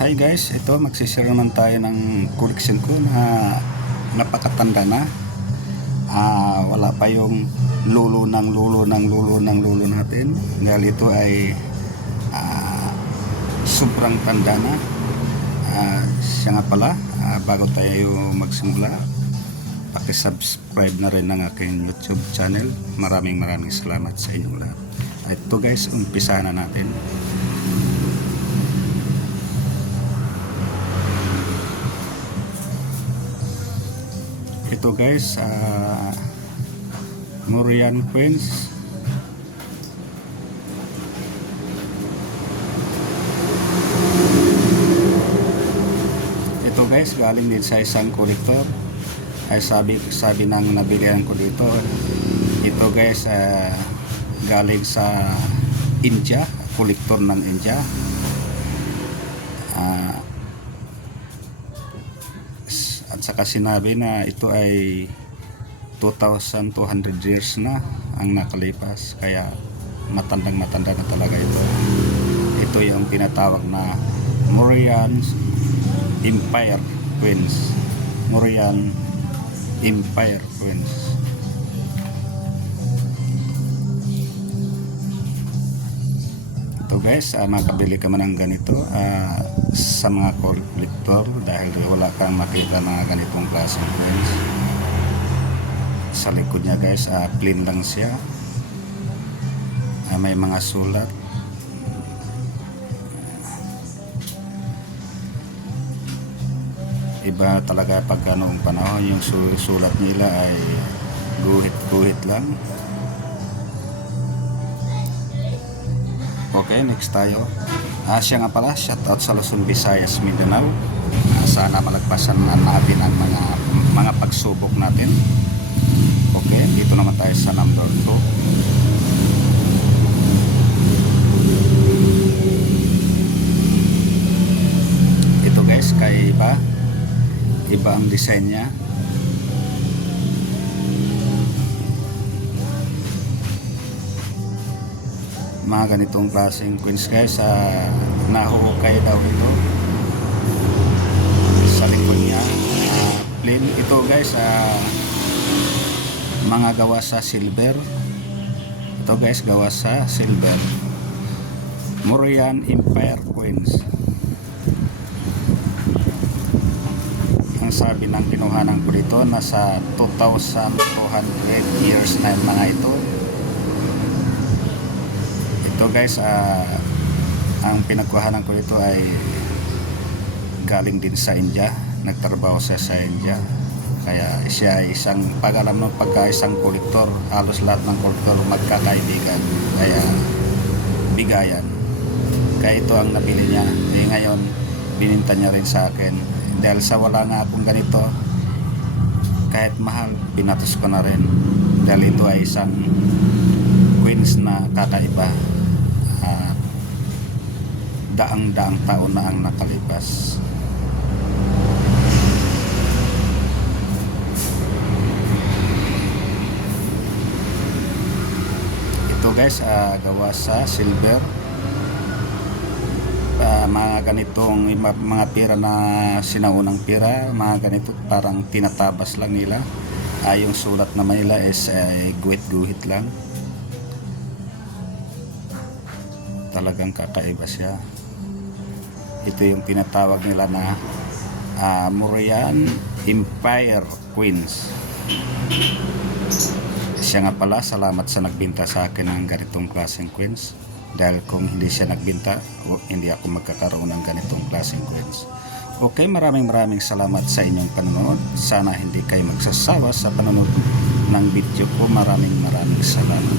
Hi guys, ito magsishare naman tayo ng collection ko na napakatanda na. Wala pa yung lulo natin. Dahil ito ay sobrang tanda na. Siya nga pala, bago tayo magsimula, paki-subscribe na rin ng aking YouTube channel. Maraming salamat sa inyong lahat. Ito guys, umpisahan na natin. Ito guys, Morian Queens. Ito guys, galing din sa isang collector. Ay sabi ng nabilihan ko dito. Ito guys, galing sa India, collector ng India. At saka sinabi na ito ay 2,200 years na ang nakalipas, kaya matanda na talaga ito. Ito yung tinatawag na Morian Empire Queens. Morian Empire Queens. Ito guys, makabili ka man ng ganito sa mga collector dahil wala kang makita mga ganitong klaseng coins. Sa likod niya guys, plain lang siya. May mga sulat. Iba talaga pag noong panahon, yung sulat nila ay guhit lang. Okay, next tayo. Siya nga pala, shoutout sa Luzon, Visayas, Mindanao. Sana malagpasan natin ang mga pagsubok natin. Okay, dito naman tayo sa number 2. Ito guys, kay iba ang design niya. Mga ganitong klaseng coins guys, nahuhukay daw ito sa likod niya. Plain ito guys, mga gawa sa silver. Ito guys, gawa sa silver. Morian Empire Coins. Ang sabi ng kinuhanan ko dito, nasa 2,200 years na yung mga ito. Ito guys, ang pinagkuhanan ko ito ay galing din sa India. Nagtrabaho siya sa India, kaya siya ay isang, pag-alam ng isang kolektor, halos lahat ng kolektor magkakaibigan, kaya bigayan. Kaya ito ang nabili niya. Ngayon bininta niya rin sa akin dahil sa wala nga akong ganito. Kahit mahal, pinatos ko na rin dahil ito ay isang queens na kakaiba. Daang taon na ang nakalipas. Ito guys, gawa sa silver. Mga ganitong mga pira na sinaunang pira, mga ganito parang tinatabas lang nila. Yung sulat naman nila is guhit lang. Talagang kakaiba siya. Ito yung tinatawag nila na Morian Empire Queens. Siya nga pala, salamat sa nagbinta sa akin ng ganitong klaseng queens. Dahil kung hindi siya nagbinta, hindi ako magkakaroon ng ganitong klaseng queens. Okay, maraming salamat sa inyong panonood. Sana hindi kayo magsasawa sa panonood ng video ko. Maraming salamat.